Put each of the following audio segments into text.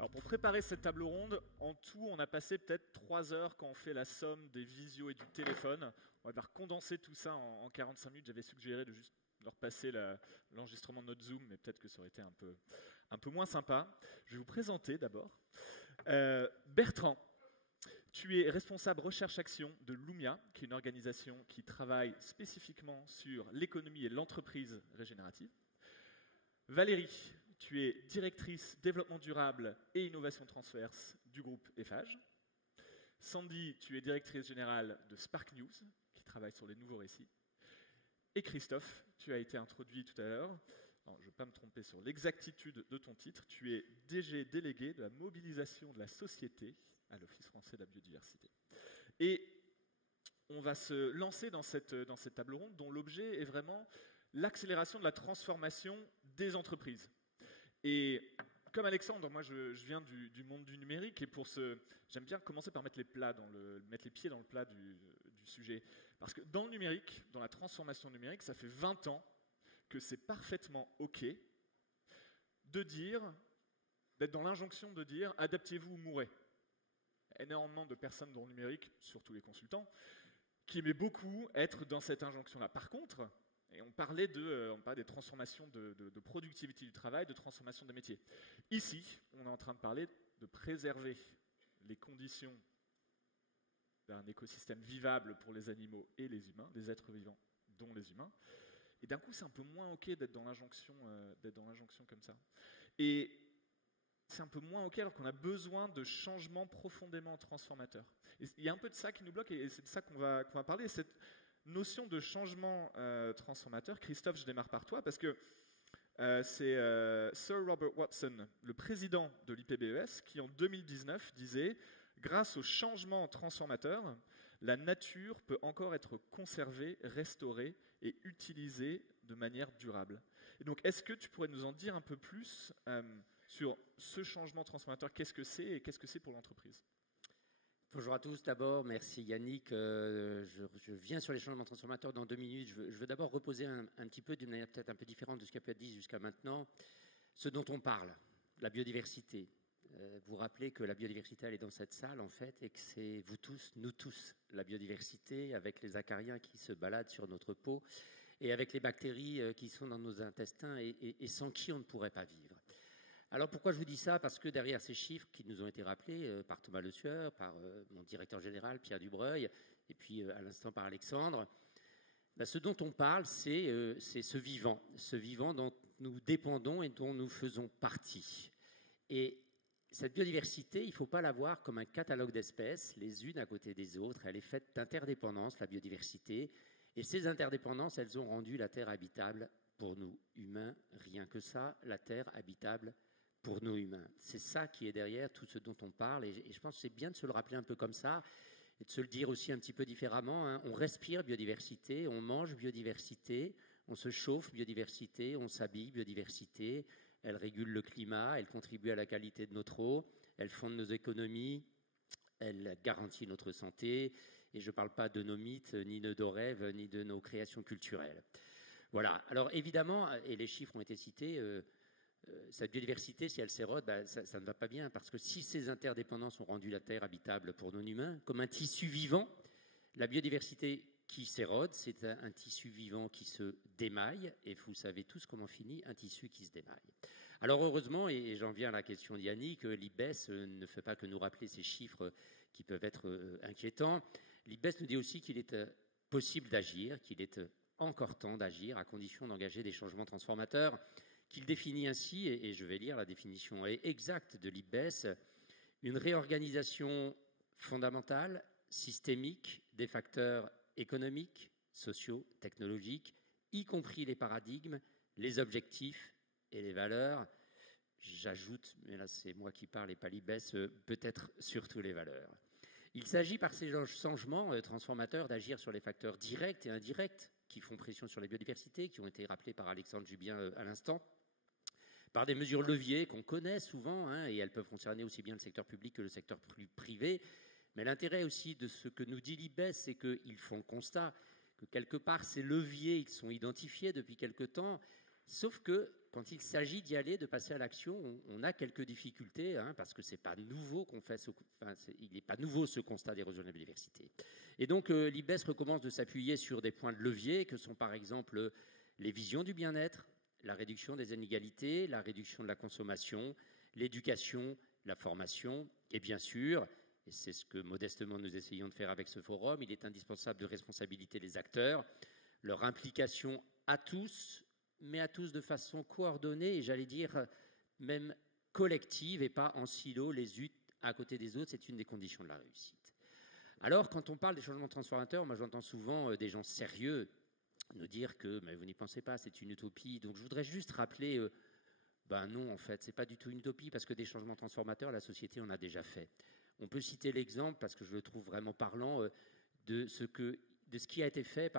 Alors pour préparer cette table ronde, en tout, on a passé peut-être 3 heures quand on fait la somme des visios et du téléphone. On va condenser tout ça en 45 minutes. J'avais suggéré de juste leur passer l'enregistrement de notre Zoom, mais peut-être que ça aurait été un peu moins sympa. Je vais vous présenter d'abord. Bertrand, tu es responsable recherche-action de Lumia, qui est une organisation qui travaille spécifiquement sur l'économie et l'entreprise régénérative. Valérie, tu es directrice développement durable et innovation transverse du groupe Eiffage. Sandy, tu es directrice générale de Spark News, qui travaille sur les nouveaux récits. Et Christophe, tu as été introduit tout à l'heure. Je ne vais pas me tromper sur l'exactitude de ton titre. Tu es DG délégué de la mobilisation de la société à l'Office français de la biodiversité. Et on va se lancer dans cette table ronde dont l'objet est vraiment l'accélération de la transformation des entreprises. Et comme Alexandre, moi je viens du monde du numérique et j'aime bien commencer par mettre les pieds dans le plat du sujet. Parce que dans le numérique, dans la transformation numérique, ça fait 20 ans que c'est parfaitement OK d'être dans l'injonction de dire « adaptez-vous ou mourrez ». Énormément de personnes dans le numérique, surtout les consultants, qui aimaient beaucoup être dans cette injonction-là. Par contre, et on parlait des transformations de productivité du travail, de transformation des métiers. Ici, on est en train de parler de préserver les conditions d'un écosystème vivable pour les animaux et les humains, des êtres vivants, dont les humains. Et d'un coup, c'est un peu moins OK d'être dans l'injonction comme ça. Et c'est un peu moins OK alors qu'on a besoin de changements profondément transformateurs. Et il y a un peu de ça qui nous bloque et c'est de ça qu'on va parler. Cette notion de changement transformateur, Christophe, je démarre par toi parce que c'est Sir Robert Watson, le président de l'IPBES, qui en 2019 disait « Grâce au changement transformateur, la nature peut encore être conservée, restaurée et utilisée de manière durable. » Et donc, est-ce que tu pourrais nous en dire un peu plus sur ce changement transformateur? Qu'est-ce que c'est et qu'est-ce que c'est pour l'entreprise? Bonjour à tous. D'abord, merci Yannick. Je viens sur les changements transformateurs dans 2 minutes. Je veux d'abord reposer un petit peu, d'une manière peut-être un peu différente de ce qui a pu être dit jusqu'à maintenant, ce dont on parle, la biodiversité. Vous rappelez que la biodiversité, elle est dans cette salle, en fait, et que c'est vous tous, nous tous, la biodiversité, avec les acariens qui se baladent sur notre peau et avec les bactéries qui sont dans nos intestins et sans qui on ne pourrait pas vivre. Alors pourquoi je vous dis ça? Parce que derrière ces chiffres qui nous ont été rappelés par Thomas Le Sueur, par mon directeur général Pierre Dubreuil, et puis à l'instant par Alexandre, ce dont on parle, c'est ce vivant dont nous dépendons et dont nous faisons partie. Et cette biodiversité, il ne faut pas la voir comme un catalogue d'espèces, les unes à côté des autres. Elle est faite d'interdépendance, la biodiversité. Et ces interdépendances, elles ont rendu la Terre habitable pour nous humains. Rien que ça, la Terre habitable pour nous humains. C'est ça qui est derrière tout ce dont on parle. Et je pense que c'est bien de se le rappeler un peu comme ça et de se le dire aussi un petit peu différemment. Hein. On respire biodiversité, on mange biodiversité, on se chauffe biodiversité, on s'habille biodiversité. Elle régule le climat, elle contribue à la qualité de notre eau, elle fonde nos économies, elle garantit notre santé. Et je ne parle pas de nos mythes, ni de nos rêves, ni de nos créations culturelles. Voilà. Alors évidemment, et les chiffres ont été cités, cette biodiversité, si elle s'érode, ça ne va pas bien. Parce que si ces interdépendances ont rendu la Terre habitable pour nos humains, comme un tissu vivant, la biodiversité qui s'érode, c'est un tissu vivant qui se démaille, et vous savez tous comment finit un tissu qui se démaille. Alors heureusement, et j'en viens à la question d'Yannick, l'IPBES ne fait pas que nous rappeler ces chiffres qui peuvent être inquiétants. L'IPBES nous dit aussi qu'il est possible d'agir, qu'il est encore temps d'agir, à condition d'engager des changements transformateurs, qu'il définit ainsi, et je vais lire la définition exacte de l'IPBES, une réorganisation fondamentale, systémique, des facteurs économiques, sociaux, technologiques, y compris les paradigmes, les objectifs et les valeurs. J'ajoute, mais là c'est moi qui parle et pas l'IPBES, peut-être surtout les valeurs. Il s'agit par ces changements transformateurs d'agir sur les facteurs directs et indirects qui font pression sur la biodiversité, qui ont été rappelés par Alexandre Jubien à l'instant, par des mesures leviers qu'on connaît souvent, et elles peuvent concerner aussi bien le secteur public que le secteur privé. Mais l'intérêt aussi de ce que nous dit l'IPBES, c'est qu'ils font le constat que quelque part, ces leviers, ils sont identifiés depuis quelque temps, Sauf que quand il s'agit d'y aller, de passer à l'action, on a quelques difficultés, parce que c'est pas nouveau qu'on fait il n'est pas nouveau ce constat d'érosion de la biodiversité. Et donc l'IBES recommence de s'appuyer sur des points de levier que sont par exemple les visions du bien-être, la réduction des inégalités, la réduction de la consommation, l'éducation, la formation, et bien sûr, et c'est ce que modestement nous essayons de faire avec ce forum, il est indispensable de responsabiliser les acteurs, leur implication à tous, mais à tous de façon coordonnée et j'allais dire même collective et pas en silo les unes à côté des autres, c'est une des conditions de la réussite. Alors, quand on parle des changements transformateurs, moi j'entends souvent des gens sérieux nous dire que mais vous n'y pensez pas, c'est une utopie. Donc je voudrais juste rappeler, non en fait, c'est pas du tout une utopie parce que des changements transformateurs, la société en a déjà fait. On peut citer l'exemple, parce que je le trouve vraiment parlant, de ce qui a été fait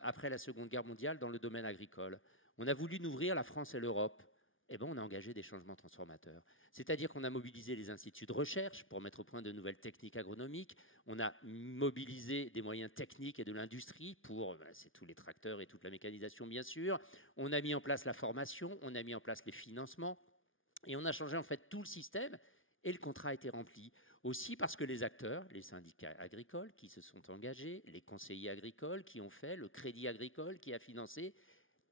après la Seconde Guerre mondiale dans le domaine agricole. On a voulu nourrir la France et l'Europe. On a engagé des changements transformateurs. C'est-à-dire qu'on a mobilisé les instituts de recherche pour mettre au point de nouvelles techniques agronomiques. On a mobilisé des moyens techniques et de l'industrie pour, c'est tous les tracteurs et toute la mécanisation bien sûr. On a mis en place la formation, on a mis en place les financements et on a changé en fait tout le système et le contrat a été rempli. Aussi parce que les acteurs, les syndicats agricoles qui se sont engagés, les conseillers agricoles qui ont fait, le crédit agricole qui a financé,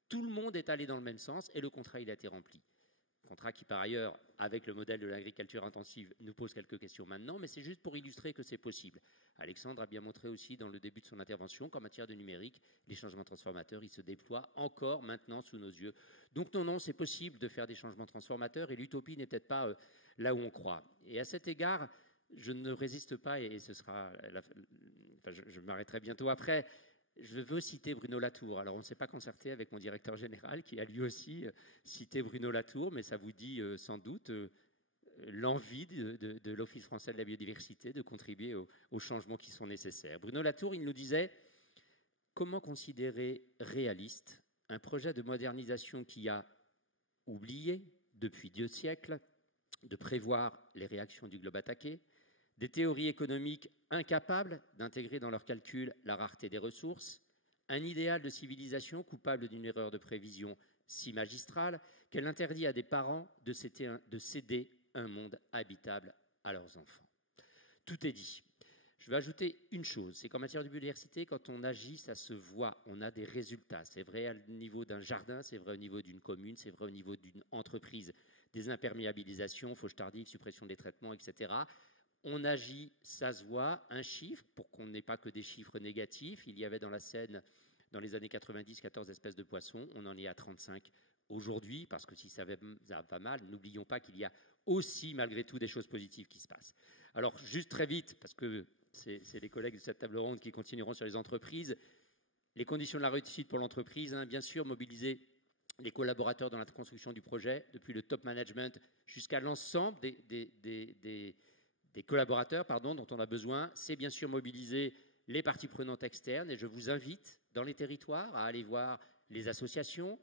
tout le monde est allé dans le même sens et le contrat il a été rempli. Contrat qui par ailleurs, avec le modèle de l'agriculture intensive, nous pose quelques questions maintenant, mais c'est juste pour illustrer que c'est possible. Alexandre a bien montré aussi dans le début de son intervention qu'en matière de numérique, les changements transformateurs, ils se déploient encore maintenant sous nos yeux. Donc non, c'est possible de faire des changements transformateurs et l'utopie n'est peut-être pas là où on croit. Et à cet égard, je ne résiste pas, et ce sera, je m'arrêterai bientôt après. Je veux citer Bruno Latour. Alors, on ne s'est pas concerté avec mon directeur général qui a lui aussi cité Bruno Latour, mais ça vous dit sans doute l'envie de l'Office français de la biodiversité de contribuer aux changements qui sont nécessaires. Bruno Latour, il nous disait « Comment considérer réaliste un projet de modernisation qui a oublié, depuis 2 siècles, de prévoir les réactions du globe attaqué, des théories économiques incapables d'intégrer dans leurs calculs la rareté des ressources, un idéal de civilisation coupable d'une erreur de prévision si magistrale qu'elle interdit à des parents de céder un monde habitable à leurs enfants. » Tout est dit. Je vais ajouter une chose, c'est qu'en matière de biodiversité, quand on agit, ça se voit, on a des résultats. C'est vrai au niveau d'un jardin, c'est vrai au niveau d'une commune, c'est vrai au niveau d'une entreprise. Des imperméabilisations, fauches tardives, suppression des traitements, etc. On agit, ça se voit, un chiffre, pour qu'on n'ait pas que des chiffres négatifs. Il y avait dans la Seine, dans les années 90, 14 espèces de poissons. On en est à 35 aujourd'hui, parce que si ça va mal, n'oublions pas qu'il y a aussi, malgré tout, des choses positives qui se passent. Alors, juste très vite, parce que c'est les collègues de cette table ronde qui continueront sur les entreprises, les conditions de la réussite pour l'entreprise, bien sûr, mobiliser les collaborateurs dans la construction du projet, depuis le top management jusqu'à l'ensemble des collaborateurs dont on a besoin, c'est bien sûr mobiliser les parties prenantes externes et je vous invite dans les territoires à aller voir les associations,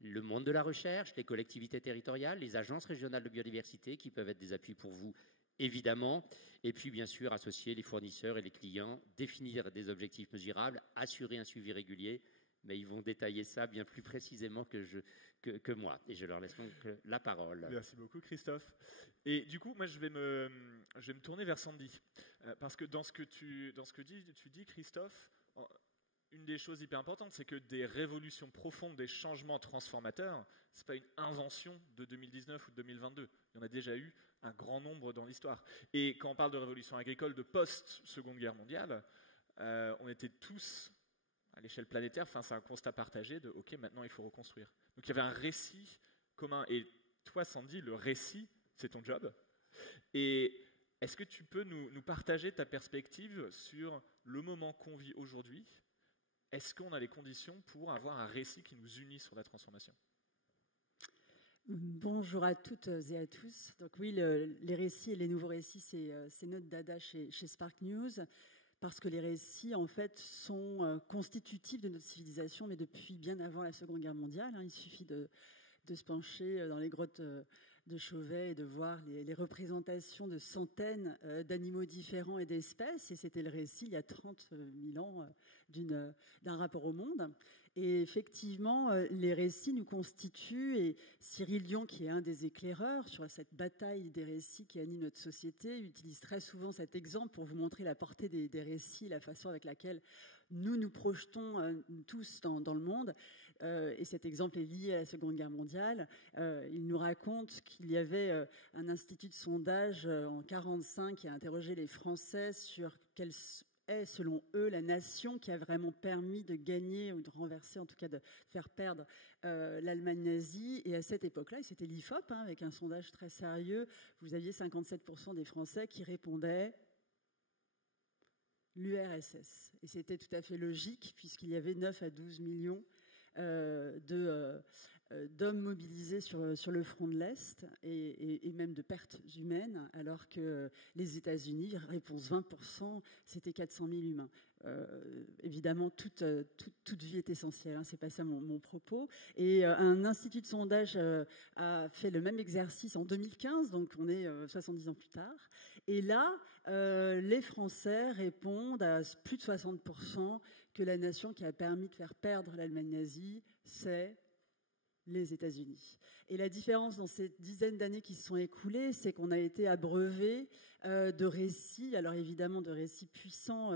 le monde de la recherche, les collectivités territoriales, les agences régionales de biodiversité qui peuvent être des appuis pour vous évidemment, et puis bien sûr associer les fournisseurs et les clients, définir des objectifs mesurables, assurer un suivi régulier, mais ils vont détailler ça bien plus précisément que moi. Et je leur laisse donc la parole. Merci beaucoup, Christophe. Et du coup, moi, je vais me tourner vers Sandy. Parce que dans ce que tu dis, Christophe, une des choses hyper importantes, c'est que des révolutions profondes, des changements transformateurs, ce n'est pas une invention de 2019 ou de 2022. Il y en a déjà eu un grand nombre dans l'histoire. Et quand on parle de révolution agricole de post-Seconde Guerre mondiale, on était tous à l'échelle planétaire face à un constat partagé de « Ok, maintenant il faut reconstruire ». Donc il y avait un récit commun. Et toi, Sandy, le récit, c'est ton job. Et est-ce que tu peux nous partager ta perspective sur le moment qu'on vit aujourd'hui? Est-ce qu'on a les conditions pour avoir un récit qui nous unit sur la transformation? Bonjour à toutes et à tous. Donc oui, les récits et les nouveaux récits, c'est notre dada chez Spark News, parce que les récits, en fait, sont constitutifs de notre civilisation, mais depuis bien avant la Seconde Guerre mondiale. Il suffit de se pencher dans les grottes de Chauvet et de voir les représentations de centaines d'animaux différents et d'espèces. Et c'était le récit, il y a 30 000 ans, d'un rapport au monde. Et effectivement, les récits nous constituent, et Cyril Dion, qui est un des éclaireurs sur cette bataille des récits qui anime notre société, utilise très souvent cet exemple pour vous montrer la portée des récits, la façon avec laquelle nous nous projetons tous dans le monde. Et cet exemple est lié à la Seconde Guerre mondiale. Il nous raconte qu'il y avait un institut de sondage en 1945 qui a interrogé les Français sur quelle est, selon eux, la nation qui a vraiment permis de gagner ou de renverser, en tout cas de faire perdre l'Allemagne nazie. Et à cette époque-là, et c'était l'IFOP, avec un sondage très sérieux, vous aviez 57% des Français qui répondaient l'URSS. Et c'était tout à fait logique, puisqu'il y avait 9 à 12 millions d'hommes mobilisés sur le front de l'Est et même de pertes humaines, alors que les États-Unis, réponse 20%, c'était 400 000 humains. Évidemment, toute vie est essentielle, c'est pas ça mon propos. Et un institut de sondage a fait le même exercice en 2015, donc on est 70 ans plus tard. Et là, les Français répondent à plus de 60% que la nation qui a permis de faire perdre l'Allemagne nazie, c'est les États-Unis. Et la différence dans ces dizaines d'années qui se sont écoulées, c'est qu'on a été abreuvé de récits, alors évidemment de récits puissants,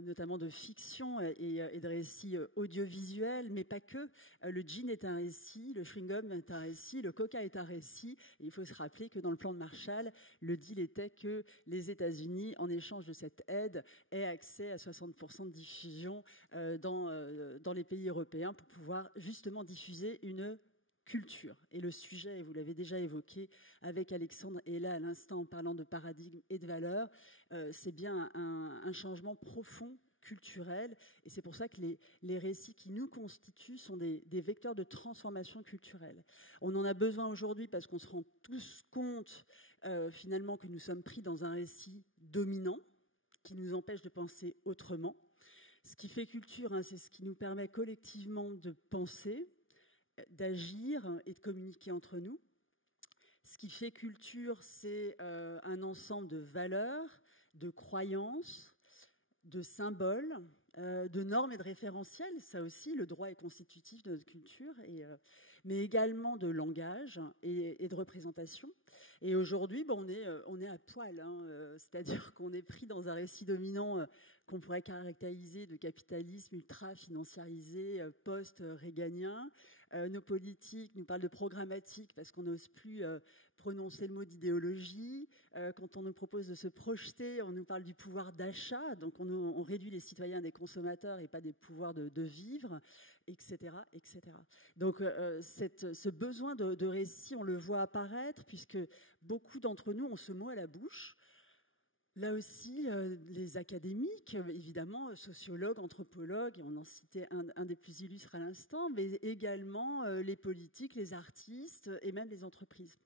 notamment de fiction et de récits audiovisuels, mais pas que. Le gin est un récit, le chewing-gum est un récit, le coca est un récit. Et il faut se rappeler que dans le plan de Marshall, le deal était que les États-Unis, en échange de cette aide, aient accès à 60% de diffusion dans les pays européens pour pouvoir justement diffuser une culture. Et le sujet, et vous l'avez déjà évoqué avec Alexandre, et là à l'instant en parlant de paradigme et de valeurs, c'est bien un changement profond culturel, et c'est pour ça que les récits qui nous constituent sont des vecteurs de transformation culturelle. On en a besoin aujourd'hui parce qu'on se rend tous compte finalement que nous sommes pris dans un récit dominant qui nous empêche de penser autrement. Ce qui fait culture, c'est ce qui nous permet collectivement de penser, d'agir et de communiquer entre nous. Ce qui fait culture, c'est un ensemble de valeurs, de croyances, de symboles, de normes et de référentiels. Ça aussi, le droit est constitutif de notre culture, mais également de langage et de représentation. Et aujourd'hui, on est à poil, c'est-à-dire qu'on est pris dans un récit dominant qu'on pourrait caractériser de capitalisme ultra-financiarisé, post-réganien. Nos politiques nous parlent de programmatique parce qu'on n'ose plus prononcer le mot d'idéologie. Quand on nous propose de se projeter, on nous parle du pouvoir d'achat. Donc on réduit les citoyens à des consommateurs et pas des pouvoirs de vivre, etc., etc. Donc ce besoin de récit, on le voit apparaître puisque beaucoup d'entre nous ont ce mot à la bouche. Là aussi, les académiques, évidemment, sociologues, anthropologues, et on en citait un des plus illustres à l'instant, mais également les politiques, les artistes et même les entreprises.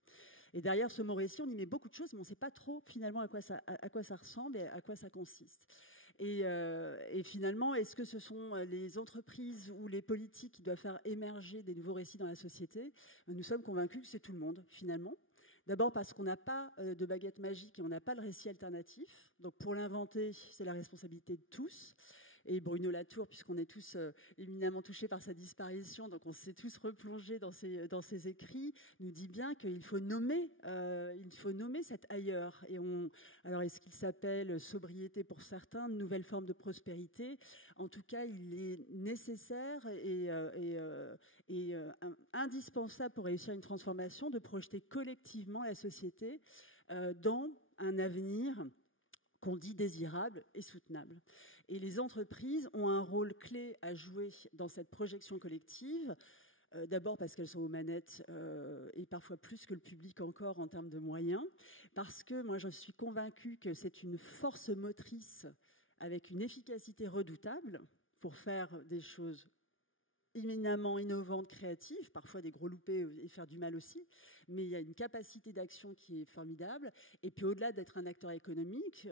Et derrière ce mot récit, on y met beaucoup de choses, mais on ne sait pas trop finalement à quoi ça ressemble et à quoi ça consiste. Et finalement, est-ce que ce sont les entreprises ou les politiques qui doivent faire émerger des nouveaux récits dans la société ? Nous sommes convaincus que c'est tout le monde, finalement. D'abord parce qu'on n'a pas de baguette magique et on n'a pas le récit alternatif. Donc pour l'inventer, c'est la responsabilité de tous. Et Bruno Latour, puisqu'on est tous éminemment touchés par sa disparition, donc on s'est tous replongés dans ses écrits, nous dit bien qu'il faut nommer cet ailleurs. Alors est-ce qu'il s'appelle sobriété pour certains, une nouvelle forme de prospérité ? En tout cas, il est nécessaire et indispensable pour réussir une transformation de projeter collectivement la société dans un avenir qu'on dit désirable et soutenable. Et les entreprises ont un rôle clé à jouer dans cette projection collective, d'abord parce qu'elles sont aux manettes et parfois plus que le public encore en termes de moyens, parce que moi je suis convaincue que c'est une force motrice avec une efficacité redoutable pour faire des choses éminemment innovantes, créatives, parfois des gros loupés et faire du mal aussi, mais il y a une capacité d'action qui est formidable. Et puis au-delà d'être un acteur économique,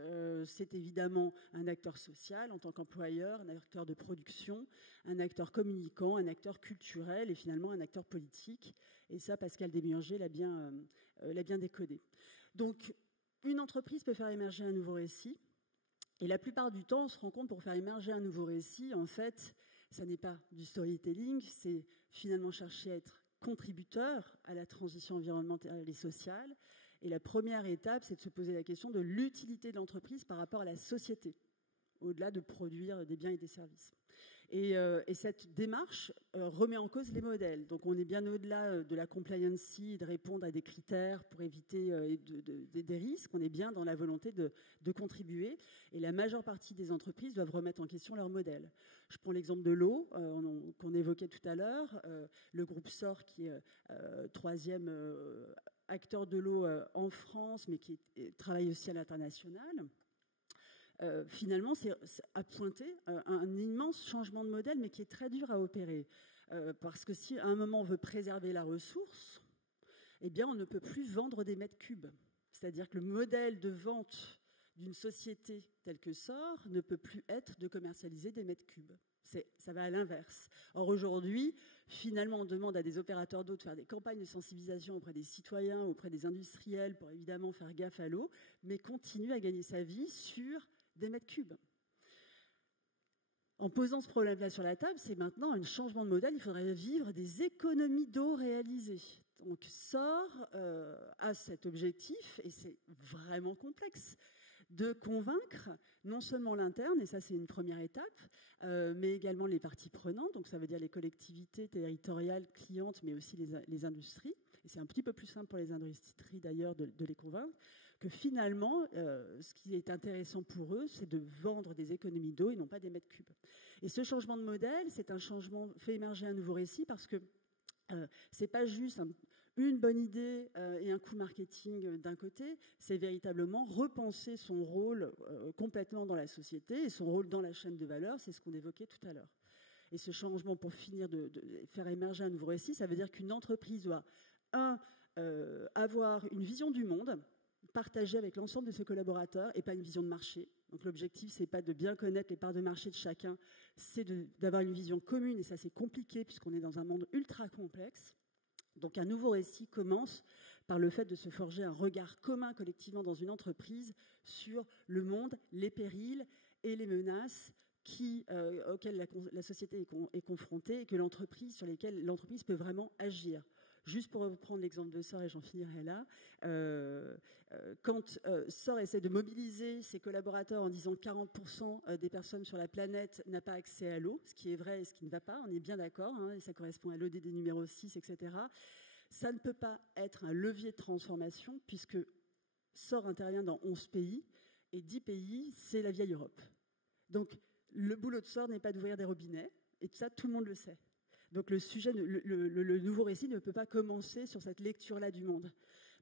c'est évidemment un acteur social en tant qu'employeur, un acteur de production, un acteur communicant, un acteur culturel et finalement un acteur politique. Et ça, Pascal Desmurger l'a bien décodé. Donc, une entreprise peut faire émerger un nouveau récit. Et la plupart du temps, on se rend compte pour faire émerger un nouveau récit, en fait, ça n'est pas du storytelling, c'est finalement chercher à être contributeur à la transition environnementale et sociale. Et la première étape, c'est de se poser la question de l'utilité de l'entreprise par rapport à la société, au-delà de produire des biens et des services. Et cette démarche remet en cause les modèles. Donc on est bien au-delà de la compliance et de répondre à des critères pour éviter des risques. On est bien dans la volonté de contribuer. Et la majeure partie des entreprises doivent remettre en question leur modèle. Je prends l'exemple de l'eau qu'on évoquait tout à l'heure. Le groupe SOR, qui est troisième acteur de l'eau en France, mais qui travaille aussi à l'international. Finalement, c'est à pointer un immense changement de modèle, mais qui est très dur à opérer. Parce que si à un moment on veut préserver la ressource, eh bien on ne peut plus vendre des mètres cubes. C'est-à-dire que le modèle de vente d'une société telle que SOR ne peut plus être de commercialiser des mètres cubes. Ça va à l'inverse. Or aujourd'hui, finalement, on demande à des opérateurs d'eau de faire des campagnes de sensibilisation auprès des citoyens, auprès des industriels, pour évidemment faire gaffe à l'eau, mais continue à gagner sa vie sur des mètres cubes. En posant ce problème-là sur la table, c'est maintenant un changement de modèle. Il faudrait vivre des économies d'eau réalisées. Donc SOR a cet objectif, et c'est vraiment complexe, de convaincre non seulement l'interne, et ça c'est une première étape, mais également les parties prenantes, donc ça veut dire les collectivités territoriales, clientes, mais aussi les industries. Et c'est un petit peu plus simple pour les industries d'ailleurs de les convaincre, que finalement, ce qui est intéressant pour eux, c'est de vendre des économies d'eau et non pas des mètres cubes. Et ce changement de modèle, c'est un changement, fait émerger un nouveau récit, parce que c'est pas juste une bonne idée et un coup marketing d'un côté, c'est véritablement repenser son rôle complètement dans la société et son rôle dans la chaîne de valeur, c'est ce qu'on évoquait tout à l'heure. Et ce changement, pour finir de faire émerger un nouveau récit, ça veut dire qu'une entreprise doit, avoir une vision du monde, partagée avec l'ensemble de ses collaborateurs et pas une vision de marché. Donc l'objectif, c'est pas de bien connaître les parts de marché de chacun, c'est d'avoir une vision commune, et ça c'est compliqué puisqu'on est dans un monde ultra complexe. Donc un nouveau récit commence par le fait de se forger un regard commun collectivement dans une entreprise sur le monde, les périls et les menaces auxquelles la société est confrontée et sur lesquelles l'entreprise peut vraiment agir. Juste pour reprendre l'exemple de SOR, et j'en finirai là, quand SOR essaie de mobiliser ses collaborateurs en disant que 40% des personnes sur la planète n'a pas accès à l'eau, ce qui est vrai et ce qui ne va pas, on est bien d'accord, et ça correspond à l'ODD numéro 6, etc. Ça ne peut pas être un levier de transformation, puisque SOR intervient dans 11 pays, et 10 pays, c'est la vieille Europe. Donc le boulot de SOR n'est pas d'ouvrir des robinets, et ça, tout le monde le sait. Donc le nouveau récit ne peut pas commencer sur cette lecture-là du monde.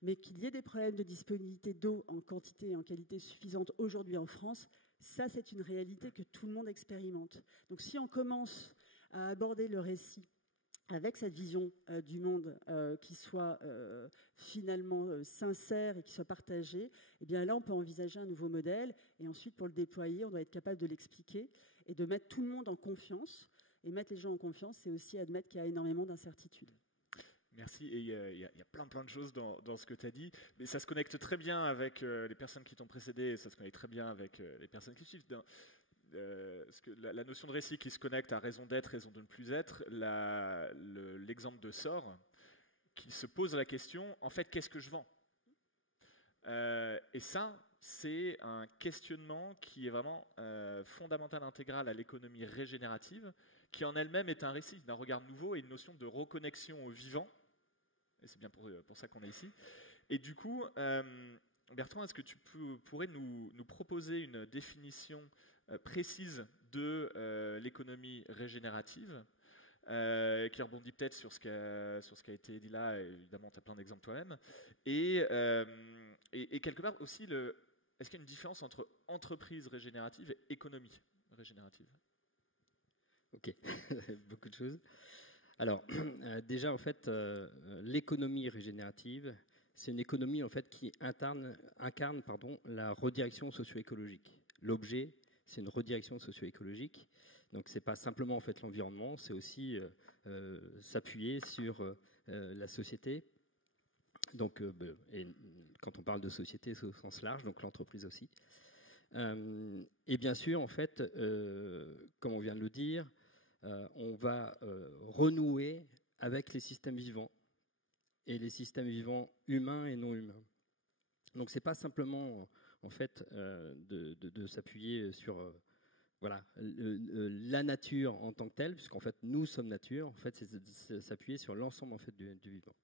Mais qu'il y ait des problèmes de disponibilité d'eau en quantité et en qualité suffisante aujourd'hui en France, ça c'est une réalité que tout le monde expérimente. Donc si on commence à aborder le récit avec cette vision du monde qui soit finalement sincère et qui soit partagée, eh bien là on peut envisager un nouveau modèle, et ensuite pour le déployer, on doit être capable de l'expliquer et de mettre tout le monde en confiance. Et mettre les gens en confiance, c'est aussi admettre qu'il y a énormément d'incertitudes. Merci. Et il y a plein de choses dans ce que tu as dit. Mais ça se connecte très bien avec les personnes qui t'ont précédé, et ça se connecte très bien avec les personnes qui suivent. La notion de récit qui se connecte à raison d'être, raison de ne plus être, l'exemple de SOR, qui se pose la question, en fait, qu'est-ce que je vends ? Et ça, c'est un questionnement qui est vraiment fondamental, intégral à l'économie régénérative, qui en elle-même est un récit d'un regard nouveau et une notion de reconnexion au vivant. Et c'est bien pour ça qu'on est ici. Et du coup, Bertrand, est-ce que tu pourrais nous proposer une définition précise de l'économie régénérative, qui rebondit peut-être sur ce qui a été dit là, évidemment tu as plein d'exemples toi-même, et quelque part aussi, est-ce qu'il y a une différence entre entreprise régénérative et économie régénérative ? Ok, beaucoup de choses. Alors, déjà, en fait, l'économie régénérative, c'est une économie en fait, qui incarne la redirection socio-écologique. L'objet, c'est une redirection socio-écologique. Donc, ce n'est pas simplement en fait, l'environnement, c'est aussi s'appuyer sur la société. Donc, et quand on parle de société, c'est au sens large, donc l'entreprise aussi. Et bien sûr, en fait, comme on vient de le dire, on va renouer avec les systèmes vivants, et les systèmes vivants humains et non humains. Donc c'est pas simplement en fait de s'appuyer sur voilà, la nature en tant que telle, puisqu'en fait nous sommes nature. En fait, c'est s'appuyer sur l'ensemble en fait du vivant.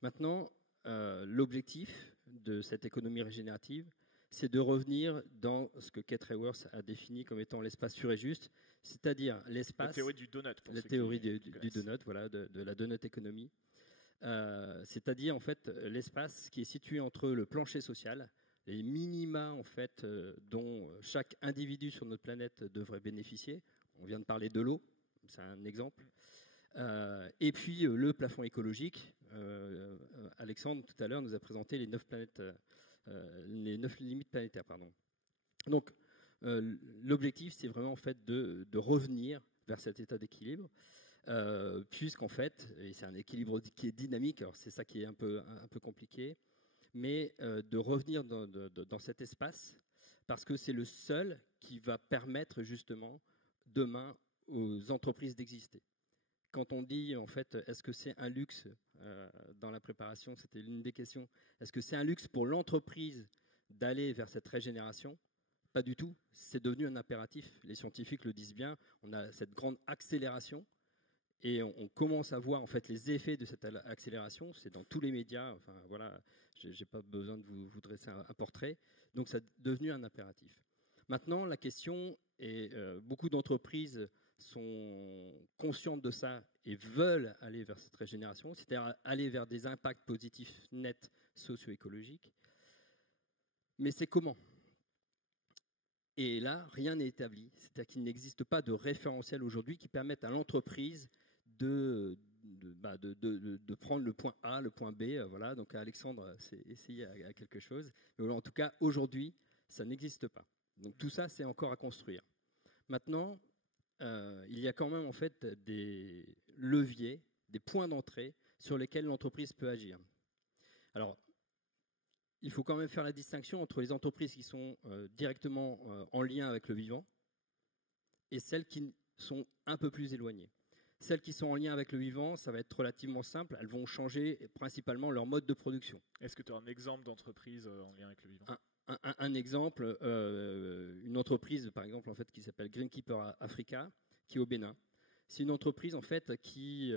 Maintenant, l'objectif de cette économie régénérative, c'est de revenir dans ce que Kate Raworth a défini comme étant l'espace sûr et juste, c'est-à-dire l'espace. La théorie du donut. La théorie du donut, voilà, de la donut économie. C'est-à-dire en fait l'espace qui est situé entre le plancher social, les minima en fait dont chaque individu sur notre planète devrait bénéficier. On vient de parler de l'eau, c'est un exemple. Et puis le plafond écologique. Alexandre tout à l'heure nous a présenté les 9 planètes, les 9 limites planétaires, pardon. Donc l'objectif c'est vraiment en fait de revenir vers cet état d'équilibre. Puisqu'en fait, et c'est un équilibre qui est dynamique, alors c'est ça qui est un peu compliqué, mais de revenir dans cet espace, parce que c'est le seul qui va permettre justement demain aux entreprises d'exister. Quand on dit en fait, est-ce que c'est un luxe dans la préparation, c'était l'une des questions, est-ce que c'est un luxe pour l'entreprise d'aller vers cette régénération ? Pas du tout, c'est devenu un impératif. Les scientifiques le disent bien, on a cette grande accélération. Et on commence à voir en fait les effets de cette accélération. C'est dans tous les médias. Enfin voilà, j'ai pas besoin de vous dresser un portrait. Donc ça est devenu un impératif. Maintenant, la question est beaucoup d'entreprises sont conscientes de ça et veulent aller vers cette régénération, c'est-à-dire aller vers des impacts positifs nets socio-écologiques. Mais c'est comment ? Et là, rien n'est établi. C'est-à-dire qu'il n'existe pas de référentiel aujourd'hui qui permette à l'entreprise de prendre le point A, le point B. Voilà. Donc Alexandre s'est essayé à quelque chose. Mais en tout cas, aujourd'hui, ça n'existe pas. Donc tout ça, c'est encore à construire. Maintenant, il y a quand même en fait des leviers, des points d'entrée sur lesquels l'entreprise peut agir. Alors, il faut quand même faire la distinction entre les entreprises qui sont directement en lien avec le vivant et celles qui sont un peu plus éloignées. Celles qui sont en lien avec le vivant, ça va être relativement simple. Elles vont changer principalement leur mode de production. Est-ce que tu as un exemple d'entreprise en lien avec le vivant ? Un exemple, une entreprise par exemple en fait qui s'appelle Greenkeeper Africa, qui est au Bénin. C'est une entreprise en fait qui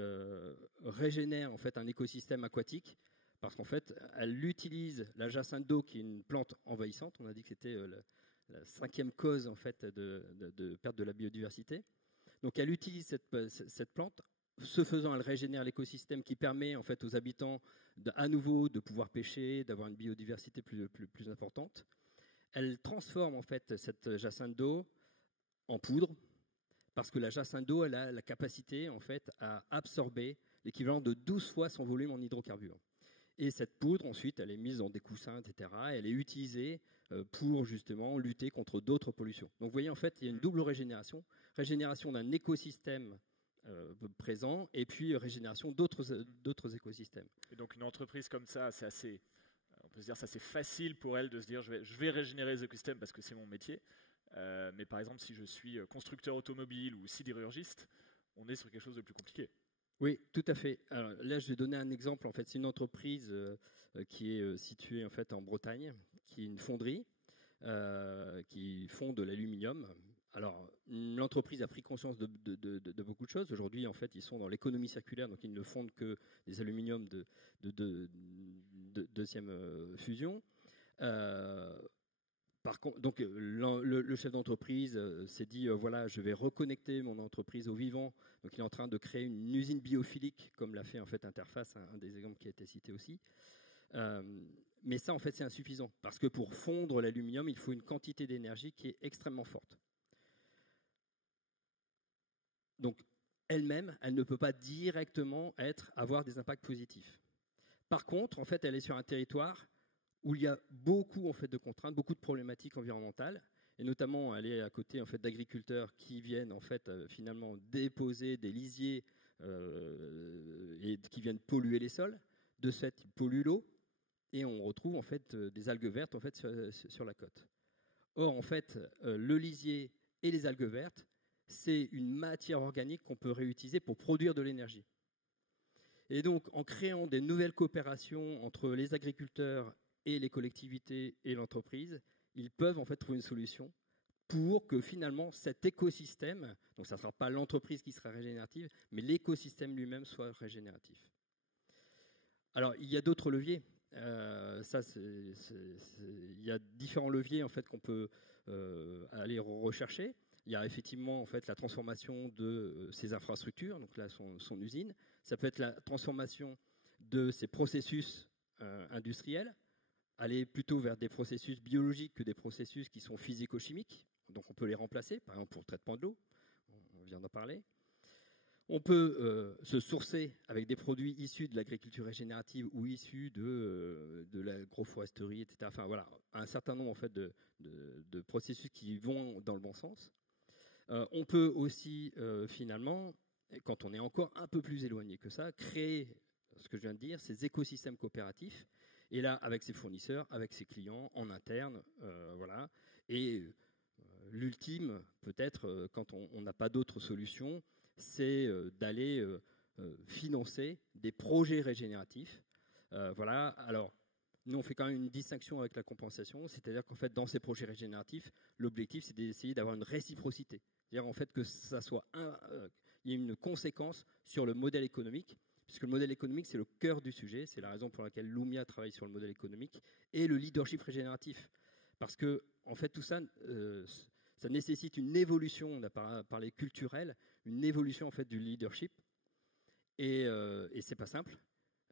régénère en fait un écosystème aquatique parce qu'en fait elle utilise la jacinthe d'eau qui est une plante envahissante. On a dit que c'était la 5e cause en fait de perte de la biodiversité. Donc elle utilise cette plante. Ce faisant, elle régénère l'écosystème qui permet en fait aux habitants à nouveau de pouvoir pêcher, d'avoir une biodiversité plus importante. Elle transforme en fait cette jacinthe d'eau en poudre parce que la jacinthe d'eau elle a la capacité en fait à absorber l'équivalent de 12 fois son volume en hydrocarbures. Et cette poudre ensuite elle est mise dans des coussins, etc. Elle est utilisée pour justement lutter contre d'autres pollutions. Donc vous voyez en fait il y a une double régénération d'un écosystème présent et puis régénération d'autres écosystèmes. Et donc une entreprise comme ça, c'est assez, on peut se dire, ça c'est facile pour elle de se dire je vais régénérer les écosystèmes parce que c'est mon métier. Mais par exemple, si je suis constructeur automobile ou sidérurgiste, on est sur quelque chose de plus compliqué. Oui, tout à fait. Alors, là, je vais donner un exemple. En fait, c'est une entreprise qui est située en fait en Bretagne, qui est une fonderie qui fond de l'aluminium. Alors, l'entreprise a pris conscience de beaucoup de choses. Aujourd'hui, en fait, ils sont dans l'économie circulaire, donc ils ne fondent que des aluminiums de deuxième fusion. Par contre, donc, le chef d'entreprise s'est dit voilà, je vais reconnecter mon entreprise au vivant. Donc, il est en train de créer une usine biophilique, comme l'a fait en fait Interface, un des exemples qui a été cité aussi. Mais ça, en fait, c'est insuffisant parce que pour fondre l'aluminium, il faut une quantité d'énergie qui est extrêmement forte. Donc, elle-même, elle ne peut pas directement avoir des impacts positifs. Par contre, en fait, elle est sur un territoire où il y a beaucoup en fait de contraintes, beaucoup de problématiques environnementales, et notamment elle est à côté en fait d'agriculteurs qui viennent en fait finalement déposer des lisiers et qui viennent polluer les sols. De ce fait, ils polluent l'eau, et on retrouve en fait des algues vertes en fait sur la côte. Or, en fait, le lisier et les algues vertes, c'est une matière organique qu'on peut réutiliser pour produire de l'énergie. Et donc, en créant des nouvelles coopérations entre les agriculteurs et les collectivités et l'entreprise, ils peuvent en fait trouver une solution pour que finalement cet écosystème, donc ça ne sera pas l'entreprise qui sera régénérative, mais l'écosystème lui-même soit régénératif. Alors, il y a d'autres leviers. Il y a différents leviers en fait, qu'on peut aller rechercher. Il y a effectivement en fait, la transformation de ces infrastructures, donc là son usine. Ça peut être la transformation de ces processus industriels, aller plutôt vers des processus biologiques que des processus qui sont physico-chimiques. Donc on peut les remplacer, par exemple pour le traitement de l'eau, on vient d'en parler. On peut se sourcer avec des produits issus de l'agriculture régénérative ou issus de l'agroforesterie, etc. Enfin voilà, un certain nombre en fait, de processus qui vont dans le bon sens. On peut aussi finalement, quand on est encore un peu plus éloigné que ça, créer, ce que je viens de dire, ces écosystèmes coopératifs, et là avec ses fournisseurs, avec ses clients, en interne, voilà. Et l'ultime, peut-être, quand on n'a pas d'autre solution, c'est d'aller financer des projets régénératifs. Voilà. Alors, nous, on fait quand même une distinction avec la compensation, c'est-à-dire qu'en fait, dans ces projets régénératifs, l'objectif, c'est d'essayer d'avoir une réciprocité. C'est-à-dire en fait que ça soit il y ait une conséquence sur le modèle économique, puisque le modèle économique, c'est le cœur du sujet. C'est la raison pour laquelle Lumia travaille sur le modèle économique et le leadership régénératif. Parce que, en fait, tout ça, ça nécessite une évolution, on a parlé culturelle, une évolution en fait du leadership. Et c'est pas simple.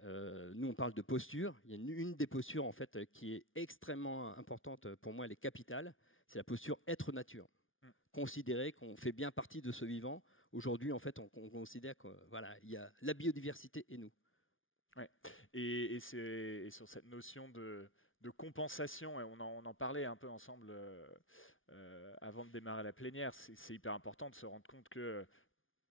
Nous, on parle de posture. Il y a une des postures en fait qui est extrêmement importante pour moi, elle est capitale. C'est la posture être nature. Considérer qu'on fait bien partie de ce vivant. Aujourd'hui, en fait, on considère qu'il voilà, y a la biodiversité et nous. Ouais. Et sur cette notion de compensation, et on en parlait un peu ensemble avant de démarrer la plénière, c'est hyper important de se rendre compte que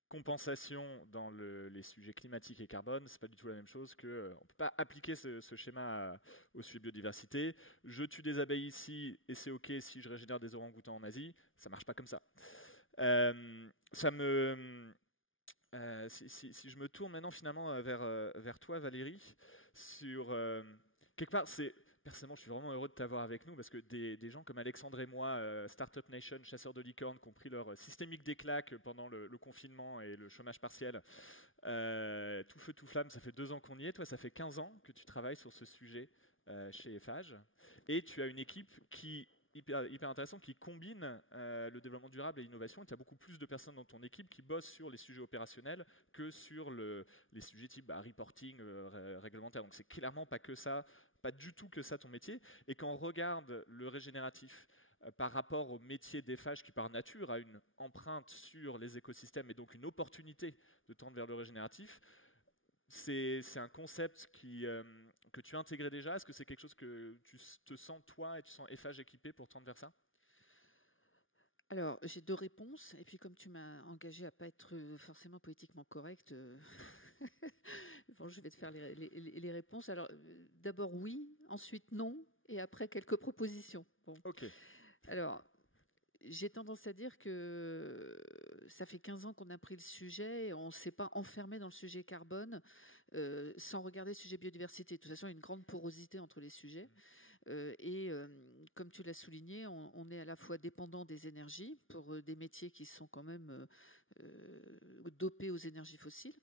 compensation dans les sujets climatiques et carbone, c'est pas du tout la même chose que on peut pas appliquer ce schéma au sujet biodiversité. Je tue des abeilles ici et c'est ok si je régénère des orang-outans en Asie, ça marche pas comme ça. Si je me tourne maintenant finalement vers toi Valérie, sur quelque part personnellement, je suis vraiment heureux de t'avoir avec nous parce que des gens comme Alexandre et moi, Startup Nation, chasseurs de licornes, qui ont pris leur systémique des claques pendant le confinement et le chômage partiel, tout feu, tout flamme, ça fait 2 ans qu'on y est. Toi, ça fait 15 ans que tu travailles sur ce sujet chez Eiffage. Et tu as une équipe qui hyper intéressant, qui combine le développement durable et l'innovation. Et tu as beaucoup plus de personnes dans ton équipe qui bossent sur les sujets opérationnels que sur les sujets type reporting, réglementaire. Donc c'est clairement pas que ça, pas du tout que ça ton métier. Et quand on regarde le régénératif par rapport au métier d'Eiffage qui par nature a une empreinte sur les écosystèmes et donc une opportunité de tendre vers le régénératif, c'est un concept que tu as intégré déjà. Est-ce que c'est quelque chose que tu te sens, toi, et tu sens Eiffage équipé pour tendre vers ça? Alors, j'ai 2 réponses. Et puis, comme tu m'as engagé à ne pas être forcément politiquement correcte, bon, je vais te faire les réponses. Alors, d'abord oui, ensuite non, et après quelques propositions. Bon. Ok. Alors, j'ai tendance à dire que ça fait 15 ans qu'on a pris le sujet et on ne s'est pas enfermé dans le sujet carbone sans regarder le sujet biodiversité. De toute façon, il y a une grande porosité entre les sujets. Comme tu l'as souligné, on est à la fois dépendant des énergies pour des métiers qui sont quand même dopés aux énergies fossiles.